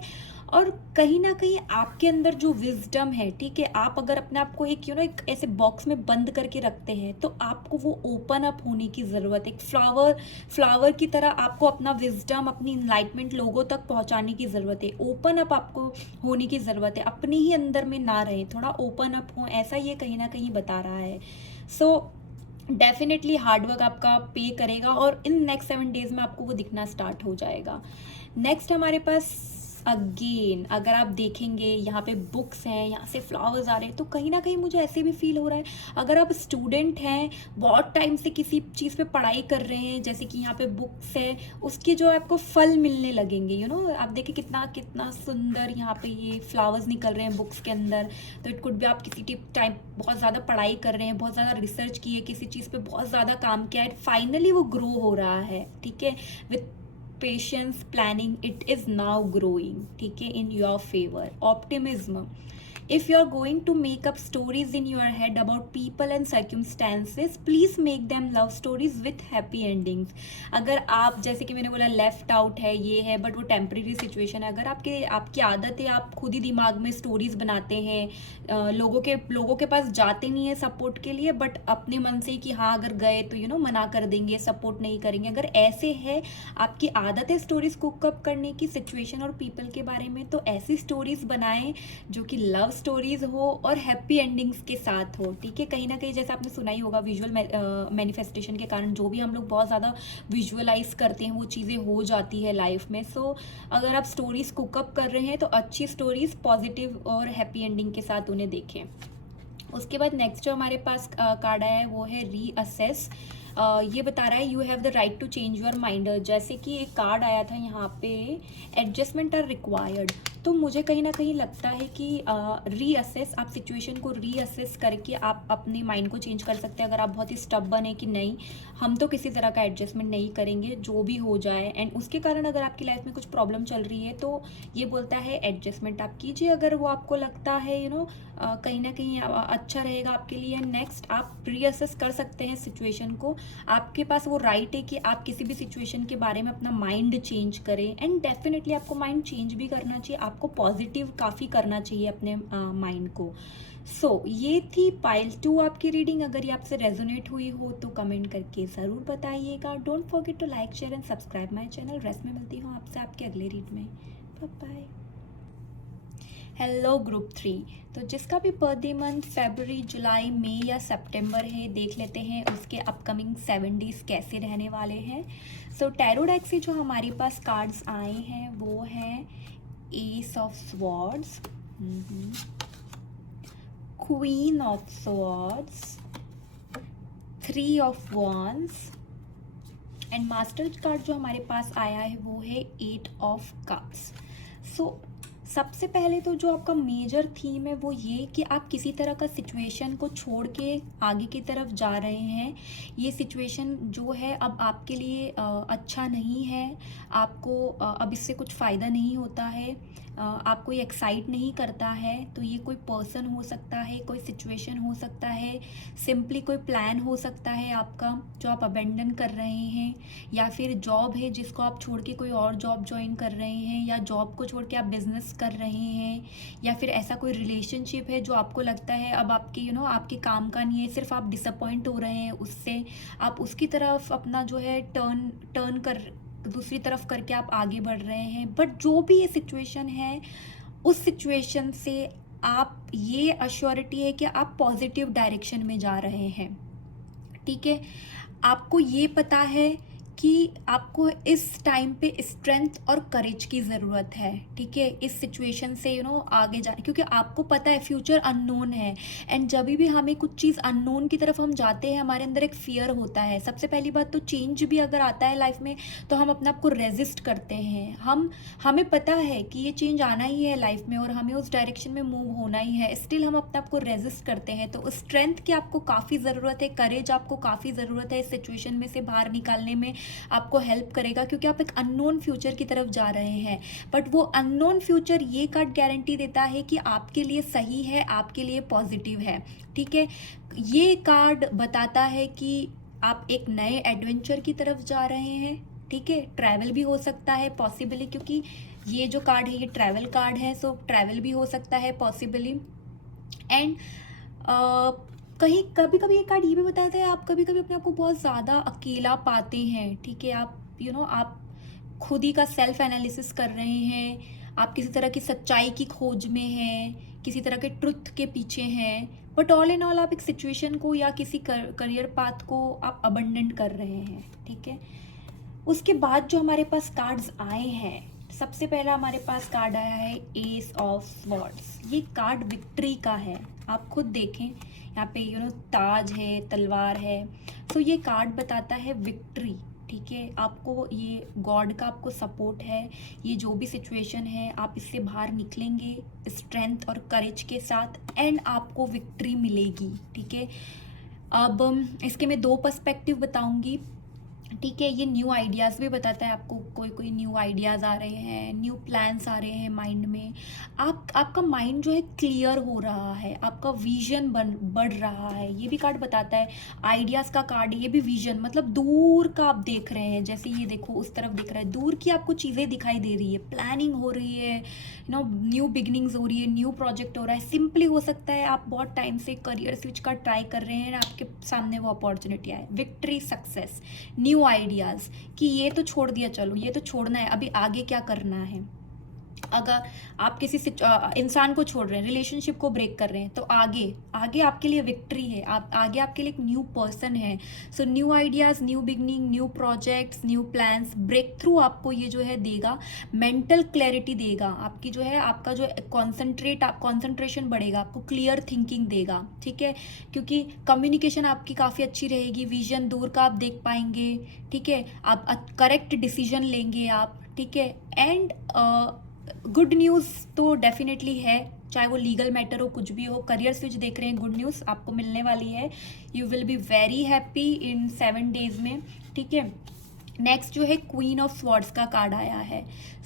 और कहीं ना कहीं आपके अंदर जो विजडम है, ठीक है, आप अगर अपने आप को एक एक ऐसे बॉक्स में बंद करके रखते हैं तो आपको वो ओपन अप होने की ज़रूरत है। एक फ्लावर की तरह आपको अपना विजडम, अपनी इनलाइटमेंट लोगों तक पहुंचाने की ज़रूरत है। ओपन अप आपको होने की ज़रूरत है, अपने ही अंदर में ना रहे, थोड़ा ओपन अप हो, ऐसा ये कहीं ना कहीं बता रहा है। सो डेफिनेटली हार्डवर्क आपका पे करेगा और इन नेक्स्ट 7 डेज में आपको वो दिखना स्टार्ट हो जाएगा। नेक्स्ट हमारे पास अगेन अगर आप देखेंगे यहाँ पे बुक्स हैं, यहाँ से फ्लावर्स आ रहे हैं, तो कहीं ना कहीं मुझे ऐसे भी फील हो रहा है अगर आप स्टूडेंट हैं, बहुत टाइम से किसी चीज़ पे पढ़ाई कर रहे हैं, जैसे कि यहाँ पे बुक्स है, उसके जो आपको फल मिलने लगेंगे। आप देखिए कितना कितना सुंदर यहाँ पे ये फ्लावर्स निकल रहे हैं बुक्स के अंदर। तो इट कुड भी आप किसी टाइम बहुत ज़्यादा पढ़ाई कर रहे हैं, बहुत ज़्यादा रिसर्च की है, किसी चीज़ पे बहुत ज़्यादा काम किया है, फाइनली वो ग्रो हो रहा है, ठीक है, with patience planning it is now growing, ठीक है, in your favour. Optimism, if you are going to make up stories in your head about people and circumstances, please make them love stories with happy endings। अगर आप, जैसे कि मैंने बोला, left out है, ये है, बट वो टेम्परेरी सिचुएशन है, अगर आपकी आदत है, आप खुद ही दिमाग में स्टोरीज बनाते हैं, लोगों के पास जाते नहीं है सपोर्ट के लिए, बट अपने मन से कि हाँ अगर गए तो मना कर देंगे, सपोर्ट नहीं करेंगे, अगर ऐसे है, आपकी आदत है स्टोरीज कुकअप करने की सिचुएशन और पीपल के बारे में, तो ऐसी स्टोरीज बनाएं जो कि लव स्टोरीज हो और हैप्पी एंडिंग्स के साथ हो, ठीक है। कहीं ना कहीं जैसे आपने सुना ही होगा, विजुअल मैनिफेस्टेशन के कारण जो भी हम लोग बहुत ज़्यादा विजुअलाइज करते हैं वो चीज़ें हो जाती है लाइफ में। सो अगर आप स्टोरीज कुकअप कर रहे हैं तो अच्छी स्टोरीज पॉजिटिव और हैप्पी एंडिंग के साथ उन्हें देखें। उसके बाद नेक्स्ट जो हमारे पास कार्ड आया है वो है रीअसेस। ये बता रहा है you have the right to change your mind. जैसे कि एक कार्ड आया था यहाँ पे, एडजस्टमेंट आर रिक्वायर्ड, तो मुझे कहीं ना कहीं लगता है कि रीअसेस, आप सिचुएशन को रीअसेस करके आप अपने माइंड को चेंज कर सकते हैं। अगर आप बहुत ही स्टबर्न है कि नहीं हम तो किसी तरह का एडजस्टमेंट नहीं करेंगे, जो भी हो जाए, एंड उसके कारण अगर आपकी लाइफ में कुछ प्रॉब्लम चल रही है तो ये बोलता है एडजस्टमेंट आप कीजिए, अगर वो आपको लगता है कहीं ना कहीं अच्छा रहेगा आपके लिए। नेक्स्ट आप रीअसेस कर सकते हैं सिचुएशन को, आपके पास वो राइट है कि आप किसी भी सिचुएशन के बारे में अपना माइंड चेंज करें, एंड डेफिनेटली आपको माइंड चेंज भी करना चाहिए, आपको पॉजिटिव काफ़ी करना चाहिए अपने माइंड को। सो ये थी पाइल 2 आपकी रीडिंग। अगर ये आपसे रेजोनेट हुई हो तो कमेंट करके ज़रूर बताइएगा। Don't forget to like share and subscribe my channel. Rest में मिलती हूँ आपसे आपके अगले रीड में। Bye bye. हेलो ग्रुप 3, तो जिसका भी बर्थडे मंथ फरवरी, जुलाई, मई या सितंबर है, देख लेते हैं उसके अपकमिंग 7 डेज कैसे रहने वाले हैं। सो टैरो डेक से जो हमारे पास कार्ड्स आए हैं वो हैं S of swords, queen of swords, 3 of wands, and master card जो हमारे पास आया है वो है 8 ऑफ कप्स। सो सबसे पहले तो जो आपका मेजर थीम है वो ये कि आप किसी तरह का सिचुएशन को छोड़ के आगे की तरफ जा रहे हैं। ये सिचुएशन जो है अब आपके लिए अच्छा नहीं है, आपको अब इससे कुछ फ़ायदा नहीं होता है, आपको ये एक्साइट नहीं करता है। तो ये कोई पर्सन हो सकता है, कोई सिचुएशन हो सकता है, सिंपली कोई प्लान हो सकता है आपका जो आप अबेंडन कर रहे हैं, या फिर जॉब है जिसको आप छोड़ के कोई और जॉब ज्वाइन कर रहे हैं, या जॉब को छोड़ के आप बिजनेस कर रहे हैं, या फिर ऐसा कोई रिलेशनशिप है जो आपको लगता है अब आपके आपके काम का नहीं है, सिर्फ आप डिसअपॉइंट हो रहे हैं उससे, आप उसकी तरफ अपना जो है टर्न कर दूसरी तरफ करके आप आगे बढ़ रहे हैं। बट जो भी ये सिचुएशन है उस सिचुएशन से आप ये अश्योरिटी है कि आप पॉजिटिव डायरेक्शन में जा रहे हैं, ठीक है। आपको ये पता है कि आपको इस टाइम पे स्ट्रेंथ और करेज की ज़रूरत है, ठीक है, इस सिचुएशन से आगे जाने, क्योंकि आपको पता है फ्यूचर अननोन है, एंड जब भी हमें कुछ चीज़ अननोन की तरफ हम जाते हैं हमारे अंदर एक फियर होता है। सबसे पहली बात तो चेंज भी अगर आता है लाइफ में तो हम अपने आप को रेजिस्ट करते हैं, हमें पता है कि ये चेंज आना ही है लाइफ में और हमें उस डायरेक्शन में मूव होना ही है, स्टिल हम अपने आप को रेजिस्ट करते हैं। तो स्ट्रेंथ की आपको काफ़ी ज़रूरत है, करेज आपको काफ़ी ज़रूरत है, इस सिचुएशन में से बाहर निकालने में आपको हेल्प करेगा, क्योंकि आप एक अननोन फ्यूचर की तरफ जा रहे हैं। बट वो अननोन फ्यूचर ये कार्ड गारंटी देता है कि आपके लिए सही है, आपके लिए पॉजिटिव है, ठीक है। ये कार्ड बताता है कि आप एक नए एडवेंचर की तरफ जा रहे हैं, ठीक है। ट्रैवल भी हो सकता है पॉसिबली, क्योंकि ये जो कार्ड है ये ट्रैवल कार्ड है, सो ट्रैवल भी हो सकता है पॉसिबली। एंड कहीं कभी कभी ये कार्ड ये भी बताता है आप कभी कभी अपने आप को बहुत ज़्यादा अकेला पाते हैं, ठीक है। आप आप खुद ही का सेल्फ एनालिसिस कर रहे हैं, आप किसी तरह की सच्चाई की खोज में हैं, किसी तरह के ट्रुथ के पीछे हैं, बट ऑल इन ऑल आप एक सिचुएशन को या किसी करियर पाथ को आप अबंडन कर रहे हैं, ठीक है। उसके बाद जो हमारे पास कार्ड्स आए हैं सबसे पहला हमारे पास कार्ड आया है एस ऑफ स्वॉर्ड्स। ये कार्ड विक्ट्री का है, आप खुद देखें यहाँ पे ताज है, तलवार है। तो ये कार्ड बताता है विक्ट्री, ठीक है। आपको ये गॉड का आपको सपोर्ट है, ये जो भी सिचुएशन है आप इससे बाहर निकलेंगे स्ट्रेंथ और करेज के साथ एंड आपको विक्ट्री मिलेगी, ठीक है। अब इसके मैं 2 पर्सपेक्टिव बताऊंगी, ठीक है। ये न्यू आइडियाज़ भी बताता है आपको, कोई न्यू आइडियाज़ आ रहे हैं, न्यू प्लान्स आ रहे हैं माइंड में। आपका माइंड जो है क्लियर हो रहा है, आपका विजन बढ़ रहा है। ये भी कार्ड बताता है, आइडियाज़ का कार्ड है, ये भी विजन मतलब दूर का आप देख रहे हैं। जैसे ये देखो उस तरफ दिख रहा है, दूर की आपको चीज़ें दिखाई दे रही है, प्लानिंग हो रही है, न्यू बिगनिंग्स हो रही है, न्यू प्रोजेक्ट हो रहा है। सिंपली हो सकता है आप बहुत टाइम से करियर स्विच का ट्राई कर रहे हैं, आपके सामने वो अपॉर्चुनिटी आए, विक्ट्री, सक्सेस, न्यू आइडियाज़ कि ये तो छोड़ दिया, चलो ये तो छोड़ना है, अभी आगे क्या करना है। अगर आप किसी इंसान को छोड़ रहे हैं, रिलेशनशिप को ब्रेक कर रहे हैं, तो आगे आपके लिए विक्ट्री है, आगे आपके लिए एक न्यू पर्सन है। So new ideas, new beginning, new projects, new plans, breakthrough आपको ये जो है देगा, मेंटल क्लैरिटी देगा, आपकी जो है आपका जो कॉन्सेंट्रेशन बढ़ेगा, आपको क्लियर थिंकिंग देगा, ठीक है। क्योंकि कम्युनिकेशन आपकी काफ़ी अच्छी रहेगी, विजन दूर का आप देख पाएंगे, ठीक है। आप करेक्ट डिसीजन लेंगे आप, ठीक है। एंड गुड न्यूज़ तो डेफिनेटली है, चाहे वो लीगल मैटर हो, कुछ भी हो। करियर स्विच देख रहे हैं, गुड न्यूज़ आपको मिलने वाली है, you will be very happy in 7 days में, ठीक है। नेक्स्ट जो है क्वीन ऑफ स्वॉर्ड्स का कार्ड आया है।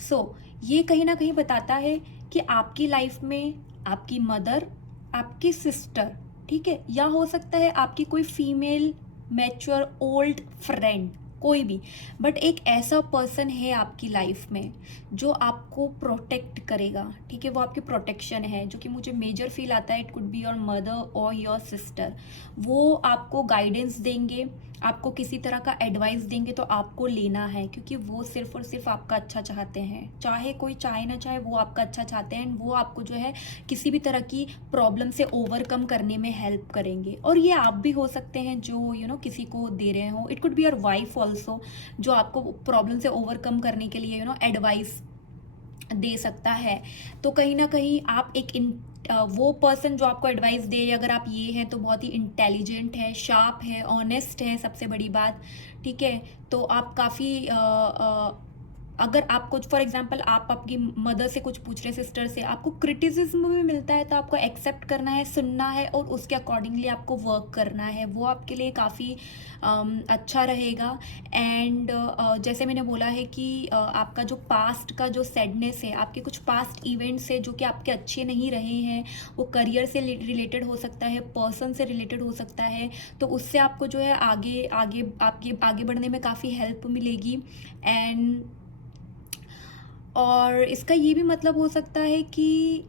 सो ये कहीं ना कहीं बताता है कि आपकी लाइफ में आपकी मदर, आपकी सिस्टर, ठीक है, या हो सकता है आपकी कोई फीमेल मैच्योर ओल्ड फ्रेंड, कोई भी, बट एक ऐसा पर्सन है आपकी लाइफ में जो आपको प्रोटेक्ट करेगा, ठीक है। वो आपकी प्रोटेक्शन है, जो कि मुझे मेजर फील आता है, it could be your mother और योर सिस्टर। वो आपको गाइडेंस देंगे, आपको किसी तरह का एडवाइस देंगे, तो आपको लेना है, क्योंकि वो सिर्फ और सिर्फ आपका अच्छा चाहते हैं। चाहे कोई चाहे ना चाहे, वो आपका अच्छा चाहते हैं। वो आपको जो है किसी भी तरह की प्रॉब्लम से ओवरकम करने में हेल्प करेंगे। और ये आप भी हो सकते हैं जो किसी को दे रहे हो, it could be your wife also, जो आपको प्रॉब्लम से ओवरकम करने के लिए एडवाइस दे सकता है। तो कहीं ना कहीं आप वो पर्सन जो आपको एडवाइस दे, अगर आप ये हैं तो बहुत ही इंटेलिजेंट है, शार्प है, ऑनेस्ट है, सबसे बड़ी बात, ठीक है। तो आप काफ़ी अगर आपको फॉर एग्जांपल आप आपकी मदर से कुछ पूछ रहे हैं, सिस्टर से, आपको क्रिटिसिज्म भी मिलता है, तो आपको एक्सेप्ट करना है, सुनना है और उसके अकॉर्डिंगली आपको वर्क करना है। वो आपके लिए काफ़ी अच्छा रहेगा। एंड जैसे मैंने बोला है कि आपका जो पास्ट का जो सैडनेस है, आपके कुछ पास्ट इवेंट्स है जो कि आपके अच्छे नहीं रहे हैं, वो करियर से रिलेटेड हो सकता है, पर्सन से रिलेटेड हो सकता है, तो उससे आपको जो है आगे बढ़ने में काफ़ी हेल्प मिलेगी। एंड और इसका ये भी मतलब हो सकता है कि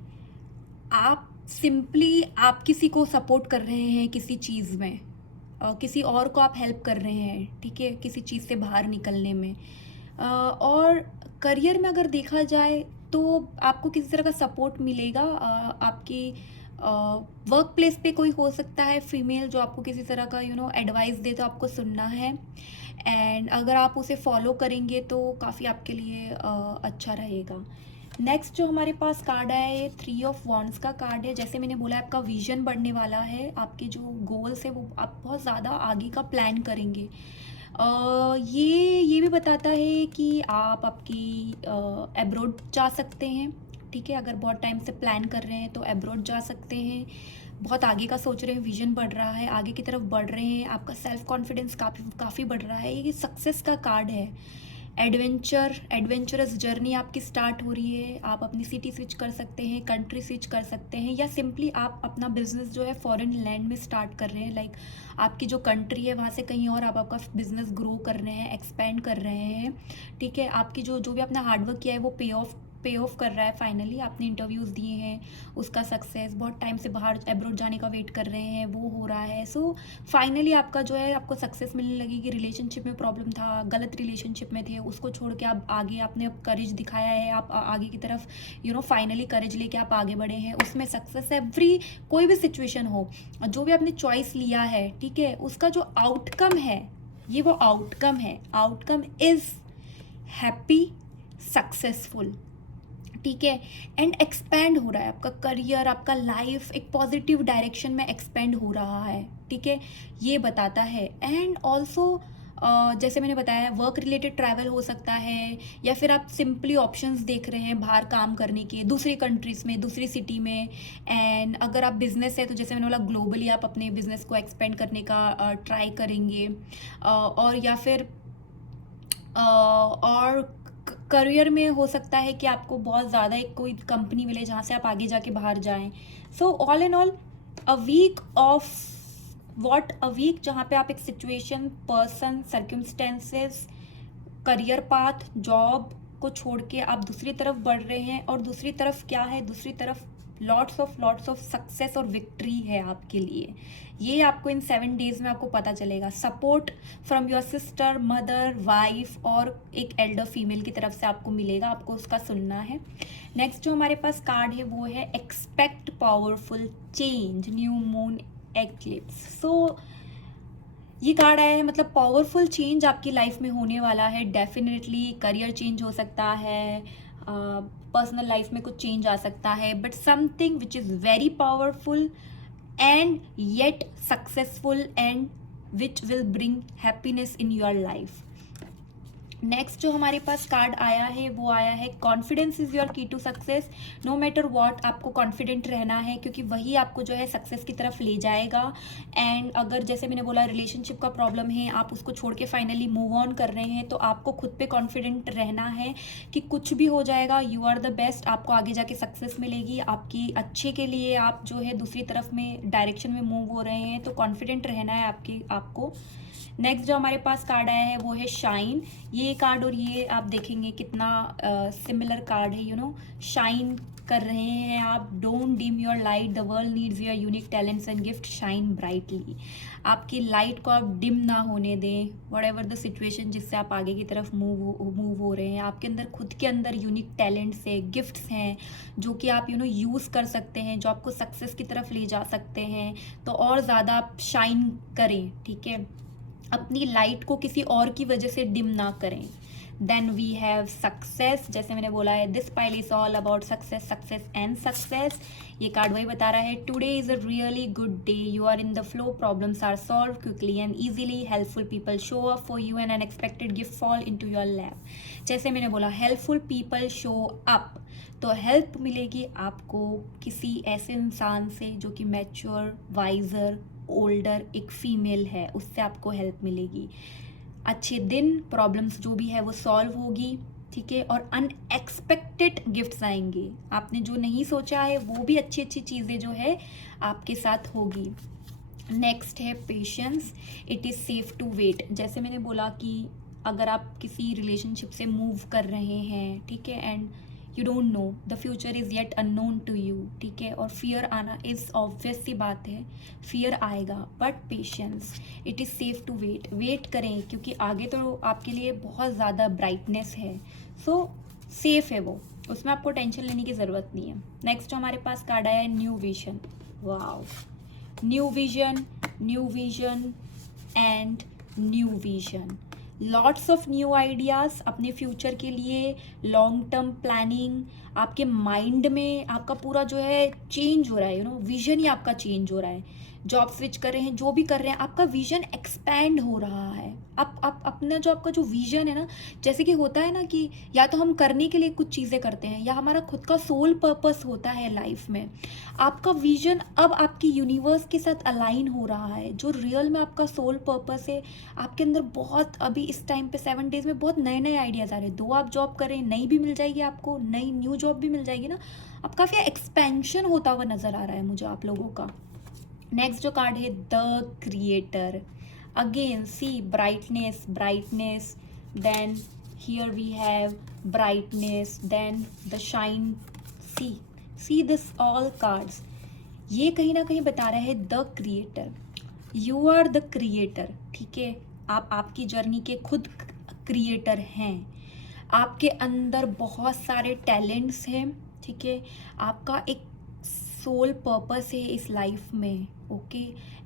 आप सिंपली आप किसी को सपोर्ट कर रहे हैं किसी चीज़ में, किसी और को आप हेल्प कर रहे हैं, ठीक है, किसी चीज़ से बाहर निकलने में। और करियर में अगर देखा जाए तो आपको किसी तरह का सपोर्ट मिलेगा। आपकी वर्क प्लेस पे कोई हो सकता है फीमेल जो आपको किसी तरह का एडवाइस दे, तो आपको सुनना है। एंड अगर आप उसे फॉलो करेंगे तो काफ़ी आपके लिए अच्छा रहेगा। नेक्स्ट जो हमारे पास कार्ड आया है, ये 3 ऑफ वॉन्ड्स का कार्ड है। जैसे मैंने बोला, आपका विजन बढ़ने वाला है, आपके जो गोल्स है वो आप बहुत ज़्यादा आगे का प्लान करेंगे। ये भी बताता है कि आप आपकी एब्रॉड जा सकते हैं, ठीक है। अगर बहुत टाइम से प्लान कर रहे हैं तो एब्रॉड जा सकते हैं, बहुत आगे का सोच रहे हैं, विजन बढ़ रहा है, आगे की तरफ बढ़ रहे हैं, आपका सेल्फ कॉन्फिडेंस काफ़ी बढ़ रहा है। ये सक्सेस का कार्ड है। एडवेंचरस जर्नी आपकी स्टार्ट हो रही है। आप अपनी सिटी स्विच कर सकते हैं, कंट्री स्विच कर सकते हैं, या सिंपली आप अपना बिजनेस जो है फॉरेन लैंड में स्टार्ट कर रहे हैं। लाइक आपकी जो कंट्री है वहाँ से कहीं और आप आपका बिजनेस ग्रो कर रहे हैं, एक्सपेंड कर रहे हैं, ठीक है। आपकी जो भी अपना हार्डवर्क किया है वो पे ऑफ कर रहा है। फाइनली आपने इंटरव्यूज़ दिए हैं, उसका सक्सेस, बहुत टाइम से बाहर एब्रॉड जाने का वेट कर रहे हैं, वो हो रहा है। सो फाइनली आपका जो है आपको सक्सेस मिलने लगेगी। रिलेशनशिप में प्रॉब्लम था, गलत रिलेशनशिप में थे, उसको छोड़ के आप आगे, आपने करेज दिखाया है, आप आगे की तरफ फाइनली करेज लेके आप आगे बढ़े हैं, उसमें सक्सेस है। कोई भी सिचुएशन हो, जो भी आपने चॉइस लिया है, ठीक है, उसका जो आउटकम है, ये वो आउटकम है, आउटकम इज़ हैप्पी, सक्सेसफुल, ठीक है, एंड एक्सपेंड हो रहा है आपका करियर, आपका लाइफ एक पॉजिटिव डायरेक्शन में एक्सपेंड हो रहा है, ठीक है, ये बताता है। एंड ऑल्सो जैसे मैंने बताया वर्क रिलेटेड ट्रैवल हो सकता है, या फिर आप सिंपली ऑप्शंस देख रहे हैं बाहर काम करने के दूसरी कंट्रीज़ में, दूसरी सिटी में। एंड अगर आप बिजनेस है तो जैसे मैंने बोला ग्लोबली आप अपने बिजनेस को एक्सपेंड करने का ट्राई करेंगे, और या फिर और करियर में हो सकता है कि आपको बहुत ज़्यादा एक कोई कंपनी मिले जहाँ से आप आगे जाके बाहर जाएं। So all in all a week of a week जहाँ पे आप एक situation, person, circumstances, career path, job को छोड़ के आप दूसरी तरफ बढ़ रहे हैं, और दूसरी तरफ क्या है, दूसरी तरफ लॉट्स ऑफ सक्सेस और विक्ट्री है आपके लिए। ये आपको इन 7 डेज में आपको पता चलेगा। Support from your sister, mother, wife और एक एल्डर फीमेल की तरफ से आपको मिलेगा, आपको उसका सुनना है। नेक्स्ट जो हमारे पास कार्ड है वो है expect powerful change, new moon eclipse. So ये कार्ड आया है, मतलब पावरफुल चेंज आपकी लाइफ में होने वाला है। डेफिनेटली करियर चेंज हो सकता है, पर्सनल लाइफ में कुछ चेंज आ सकता है, but something which is very powerful and yet successful and which will bring happiness in your life. Next जो हमारे पास कार्ड आया है वो आया है confidence is your key to success. No matter what आपको कॉन्फिडेंट रहना है, क्योंकि वही आपको जो है सक्सेस की तरफ ले जाएगा। एंड अगर जैसे मैंने बोला रिलेशनशिप का प्रॉब्लम है, आप उसको छोड़ के फाइनली मूव ऑन कर रहे हैं, तो आपको खुद पे कॉन्फिडेंट रहना है कि कुछ भी हो जाएगा, यू आर द बेस्ट, आपको आगे जाके सक्सेस मिलेगी, आपकी अच्छे के लिए आप जो है दूसरी तरफ में डायरेक्शन में मूव हो रहे हैं, तो कॉन्फिडेंट रहना है आपको। नेक्स्ट जो हमारे पास कार्ड आया है वो है शाइन। ये कार्ड और ये आप देखेंगे कितना सिमिलर कार्ड है, यू नो, शाइन कर रहे हैं आप। Don't dim your light, the world needs your unique talents and gift, shine brightly. आपकी लाइट को आप डिम ना होने दें, वट एवर द सिचुएशन जिससे आप आगे की तरफ मूव हो रहे हैं। आपके अंदर खुद के अंदर यूनिक टैलेंट्स है, गिफ्ट्स हैं जो कि आप यूज़ कर सकते हैं, जो आपको सक्सेस की तरफ ले जा सकते हैं। तो और ज़्यादा आप शाइन करें, ठीक है, अपनी लाइट को किसी और की वजह से डिम ना करें। देन वी हैव सक्सेस, जैसे मैंने बोला है this pile is all about success, success and success. ये कार्ड वही बता रहा है today is a really good day, you are in the flow, problems are solve quickly and easily, helpful people show up for you and unexpected gift fall in to your lap. जैसे मैंने बोला helpful people show up, तो help मिलेगी आपको किसी ऐसे इंसान से जो कि मैच्योर, वाइजर, ओल्डर, एक फीमेल है, उससे आपको हेल्प मिलेगी। अच्छे दिन, प्रॉब्लम्स जो भी है वो सॉल्व होगी, ठीक है, और अनएक्सपेक्टेड गिफ्ट्स आएंगे, आपने जो नहीं सोचा है वो भी अच्छी अच्छी चीज़ें जो है आपके साथ होगी। नेक्स्ट है patience, it is safe to wait. जैसे मैंने बोला कि अगर आप किसी रिलेशनशिप से मूव कर रहे हैं, ठीक है, and you don't know, the future is yet unknown to you, ठीक है, और फियर आना इज़ ऑब्वियस सी बात है, फियर आएगा, but patience, it is safe to wait करें, क्योंकि आगे तो आपके लिए बहुत ज़्यादा ब्राइटनेस है। सो सेफ है वो, उसमें आपको टेंशन लेने की ज़रूरत नहीं है। नेक्स्ट हमारे पास कार्ड आया है new vision. Wow, new vision and new vision, lots of new ideas अपने फ्यूचर के लिए, लॉन्ग टर्म प्लानिंग, आपके माइंड में आपका पूरा जो है चेंज हो रहा है, विजन ही आपका चेंज हो रहा है। जॉब स्विच कर रहे हैं, जो भी कर रहे हैं, आपका विजन एक्सपैंड हो रहा है। आप अपना जो आपका जो विजन है ना, जैसे कि होता है ना कि या तो हम करने के लिए कुछ चीज़ें करते हैं, या हमारा खुद का सोल पर्पस होता है लाइफ में। आपका विजन अब आपकी यूनिवर्स के साथ अलाइन हो रहा है, जो रियल में आपका सोल पर्पस है। आपके अंदर बहुत, अभी इस टाइम पे 7 डेज में बहुत नए नए आइडियाज़ आ रहे हैं। 2 आप जॉब करें, नई भी मिल जाएगी आपको, नई न्यू जॉब भी मिल जाएगी ना। अब काफ़ी एक्सपेंशन होता हुआ नज़र आ रहा है मुझे आप लोगों का। नेक्स्ट जो कार्ड है the creator, again see brightness, then here we have brightness, then the shine, see this all cards, ये कहीं ना कहीं बता रहे हैं the creator, you are the creator, ठीक है, आप आपकी जर्नी के खुद क्रिएटर हैं। आपके अंदर बहुत सारे टैलेंट्स हैं, ठीक है, आपका एक सोल पर्पस है इस लाइफ में, ओके,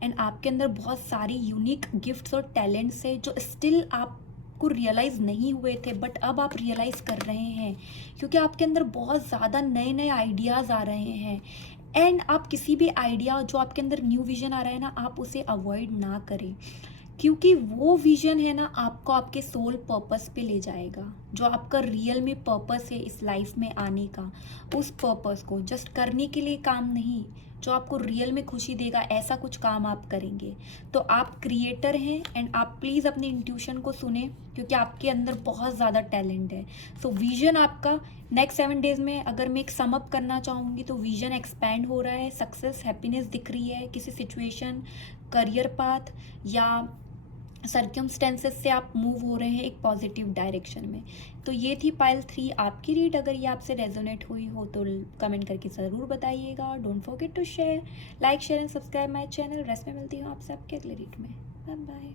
एंड आपके अंदर बहुत सारी यूनिक गिफ्ट्स और टैलेंट्स है जो स्टिल आप आपको रियलाइज़ नहीं हुए थे बट अब आप रियलाइज़ कर रहे हैं, क्योंकि आपके अंदर बहुत ज़्यादा नए नए आइडियाज़ आ रहे हैं। एंड आप किसी भी आइडिया जो आपके अंदर न्यू विजन आ रहा है ना, आप उसे अवॉइड ना करें, क्योंकि वो विजन है ना आपको आपके सोल पर्पस पे ले जाएगा। जो आपका रियल में पर्पस है इस लाइफ में आने का, उस पर्पस को जस्ट करने के लिए काम नहीं, जो आपको रियल में खुशी देगा, ऐसा कुछ काम आप करेंगे। तो आप क्रिएटर हैं एंड आप प्लीज़ अपने इंट्यूशन को सुने, क्योंकि आपके अंदर बहुत ज़्यादा टैलेंट है। सो विजन आपका नेक्स्ट 7 डेज़ में अगर मैं एक समअप करना चाहूँगी तो विजन एक्सपैंड हो रहा है, सक्सेस हैप्पीनेस दिख रही है, किसी सिचुएशन, करियर पाथ या सर्कमस्टेंसेस से आप मूव हो रहे हैं एक पॉजिटिव डायरेक्शन में। तो ये थी पाइल 3 आपकी रीड। अगर ये आपसे रेजोनेट हुई हो तो कमेंट करके ज़रूर बताइएगा। Don't forget to share, like, share and subscribe my channel. Rest में मिलती हूँ आपसे आपके अगले रीड में। Bye bye.